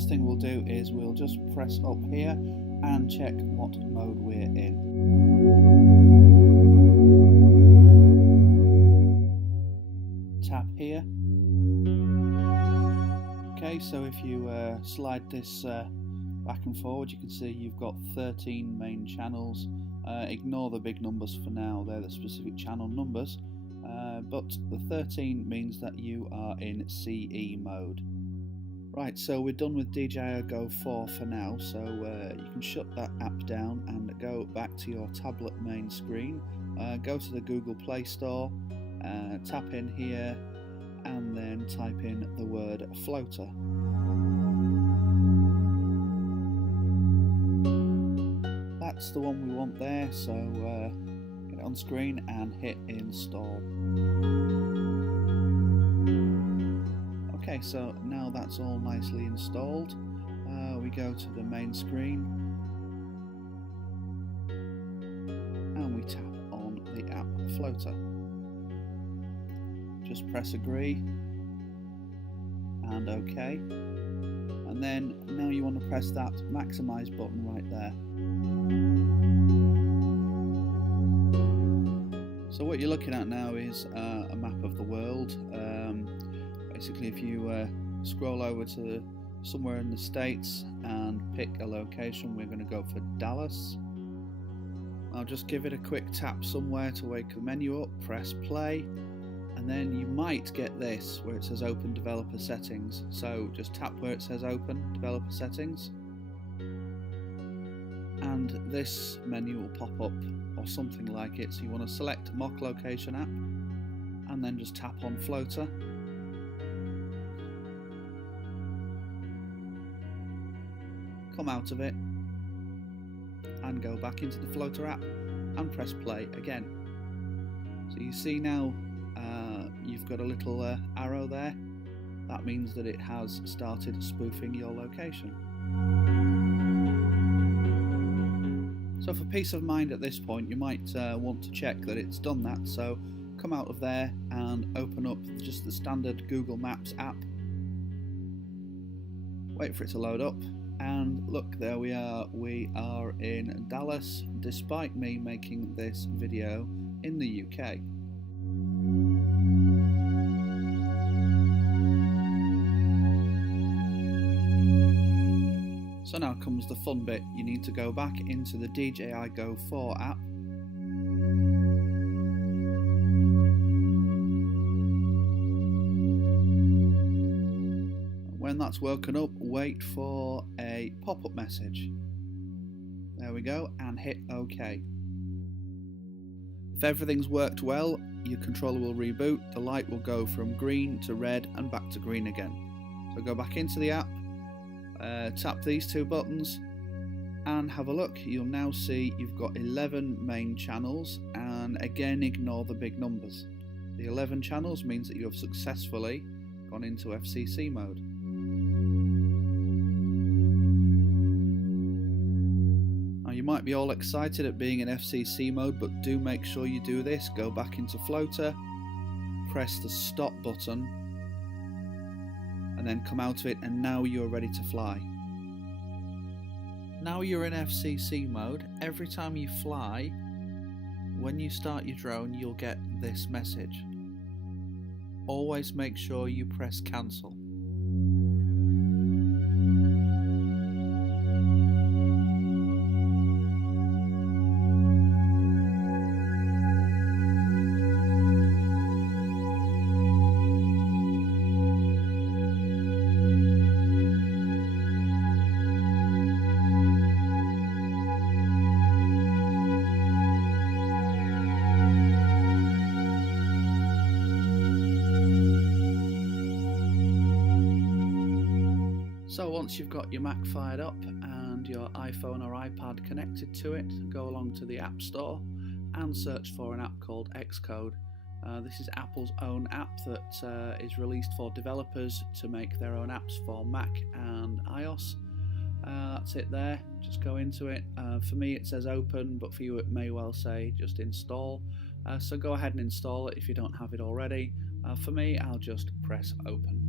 first thing we'll do is we'll just press up here and check what mode we're in. Tap here. Okay, so if you slide this back and forward, you can see you've got 13 main channels. Ignore the big numbers for now, they're the specific channel numbers, but the 13 means that you are in CE mode. Right, so we're done with DJI Go 4 for now, so you can shut that app down and go back to your tablet main screen. Go to the Google Play Store, tap in here and then type in the word floater. That's the one we want there, so get it on screen and hit install. Okay, so now that's all nicely installed. We go to the main screen and we tap on the app floater. Just press agree and OK, and then now you want to press that maximize button right there. So what you're looking at now is a map of the world. Basically, if you scroll over to somewhere in the States and pick a location, we're going to go for Dallas. I'll just give it a quick tap somewhere to wake the menu up, press play, and then you might get this where it says open developer settings. So just tap where it says open developer settings and this menu will pop up or something like it. So you want to select mock location app and then just tap on floater. Come out of it and go back into the floater app and press play again. So you see now you've got a little arrow there. That means that it has started spoofing your location. So for peace of mind at this point, you might want to check that it's done that. So come out of there and open up just the standard Google Maps app. Wait for it to load up. And look, there we are in Dallas, despite me making this video in the UK. So now comes the fun bit. You need to go back into the DJI Go 4 app. When that's woken up, wait for a pop-up message. There we go, and hit OK. If everything's worked well, your controller will reboot, the light will go from green to red and back to green again. So go back into the app, tap these two buttons and have a look. You'll now see you've got 11 main channels, and again ignore the big numbers. The 11 channels means that you have successfully gone into FCC mode. You might be all excited at being in FCC mode, but do make sure you do this. Go back into floater, press the stop button, and then come out of it, and now you're ready to fly. Now you're in FCC mode. Every time you fly, when you start your drone, you'll get this message. Always make sure you press cancel. So once you've got your Mac fired up and your iPhone or iPad connected to it, go along to the App Store and search for an app called Xcode. This is Apple's own app that is released for developers to make their own apps for Mac and iOS. That's it there, just go into it. For me it says open, but for you it may well say just install. So go ahead and install it if you don't have it already. For me, I'll just press open.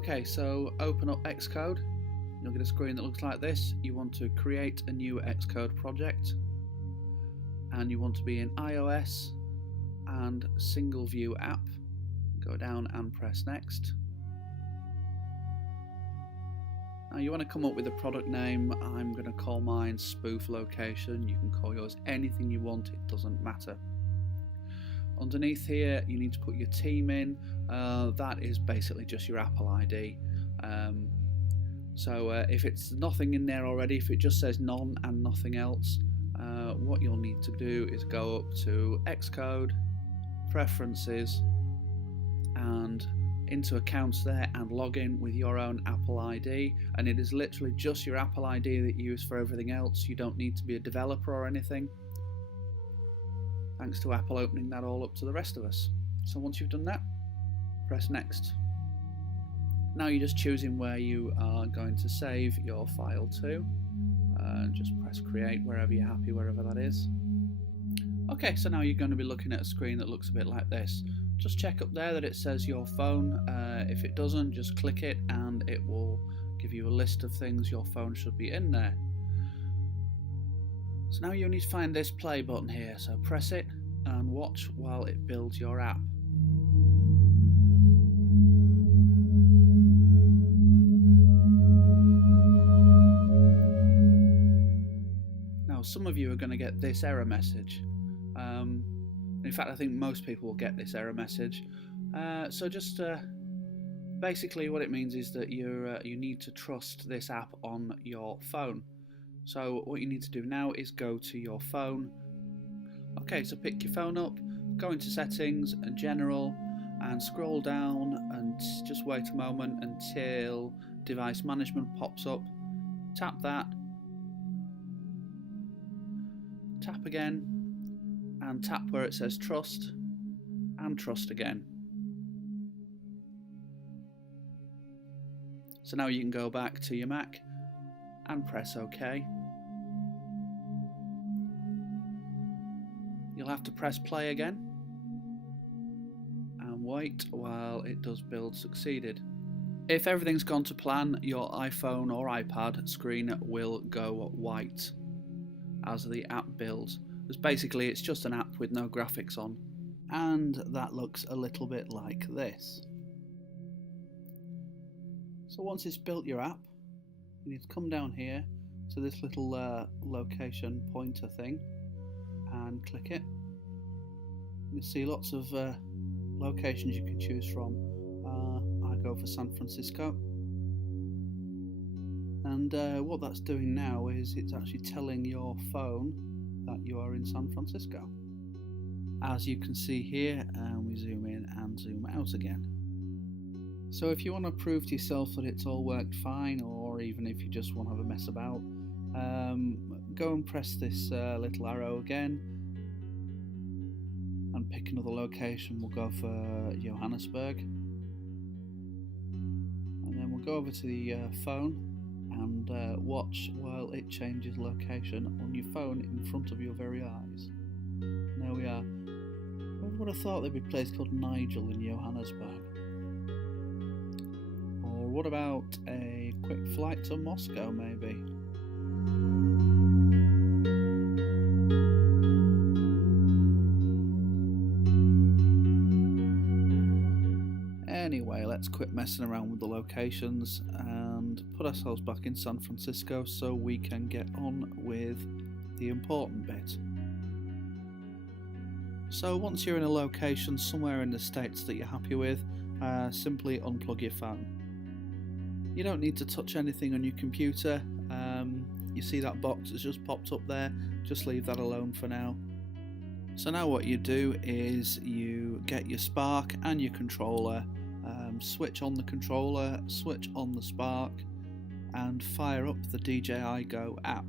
Okay, so open up Xcode. You'll get a screen that looks like this. You want to create a new Xcode project, and you want to be in iOS and single view app. Go down and press next. Now you want to come up with a product name. I'm going to call mine Spoof Location. You can call yours anything you want, it doesn't matter. Underneath here you need to put your team in. That is basically just your Apple ID. So if it's nothing in there already, if it just says none and nothing else, what you'll need to do is go up to Xcode, Preferences, and into Accounts there, and log in with your own Apple ID. And it is literally just your Apple ID that you use for everything else. You don't need to be a developer or anything, thanks to Apple opening that all up to the rest of us. So once you've done that, press next. Now you're just choosing where you are going to save your file to. Just press create wherever you're happy, wherever that is. Okay, so now you're going to be looking at a screen that looks a bit like this. Just check up there that it says your phone. If it doesn't, just click it and it will give you a list of things your phone should be in there. So now you need to find this play button here, so press it and watch while it builds your app. Now some of you are going to get this error message. In fact, I think most people will get this error message. So just basically what it means is that you need to trust this app on your phone. So what you need to do now is go to your phone. Okay, so pick your phone up, go into Settings and General, and scroll down and just wait a moment until Device Management pops up. Tap that, tap again, and tap where it says Trust, and trust again. So now you can go back to your Mac and press OK. You'll have to press play again and wait while it does build succeeded. If everything's gone to plan, your iPhone or iPad screen will go white as the app builds. Because basically it's just an app with no graphics on, and that looks a little bit like this. So once it's built your app, you need to come down here to this little location pointer thing and click it. You'll see lots of locations you can choose from. I go for San Francisco, and what that's doing now is it's actually telling your phone that you are in San Francisco. As you can see here, we zoom in and zoom out again. So if you want to prove to yourself that it's all worked fine, or even if you just want to have a mess about, go and press this little arrow again and pick another location. We'll go for Johannesburg, and then we'll go over to the phone and watch while it changes location on your phone in front of your very eyes. There we are. Who would have thought there'd be a place called Nigel in Johannesburg? Or what about a quick flight to Moscow, maybe? Anyway, let's quit messing around with the locations and put ourselves back in San Francisco so we can get on with the important bit. So once you're in a location somewhere in the States that you're happy with, simply unplug your phone. You don't need to touch anything on your computer. You see that box that's just popped up there, just leave that alone for now. So now what you do is you get your Spark and your controller, switch on the controller, switch on the Spark, and fire up the DJI Go app.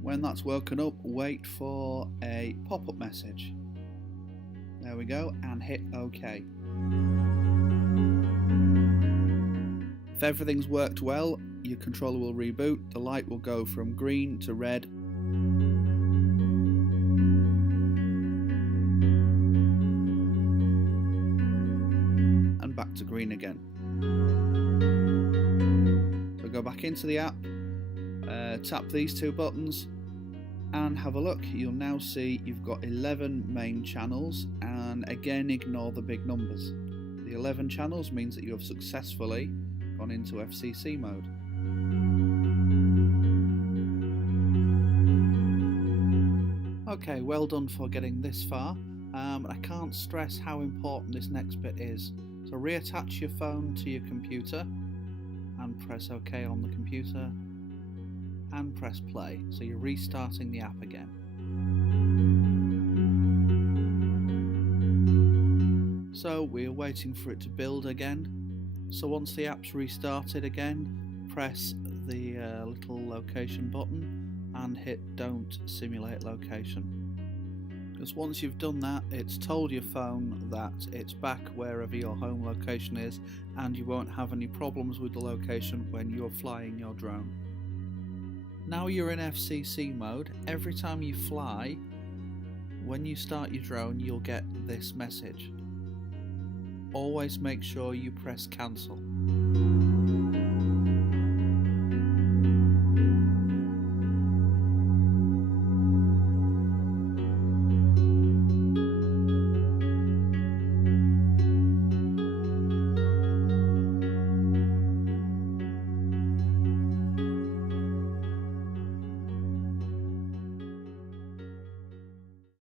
When that's woken up, wait for a pop-up message. There we go, and hit OK. If everything's worked well, your controller will reboot, the light will go from green to red, and back to green again. back into the app, tap these two buttons and have a look. You'll now see you've got 11 main channels, and again ignore the big numbers. The 11 channels means that you have successfully gone into FCC mode. Okay, well done for getting this far. I can't stress how important this next bit is. So reattach your phone to your computer and press OK on the computer and press play. So you're restarting the app again. So we're waiting for it to build again. So once the app's restarted again, press the little location button and hit Don't Simulate Location. Because once you've done that, it's told your phone that it's back wherever your home location is, and you won't have any problems with the location when you're flying your drone. Now you're in FCC mode. Every time you fly, when you start your drone, you'll get this message. Always make sure you press cancel.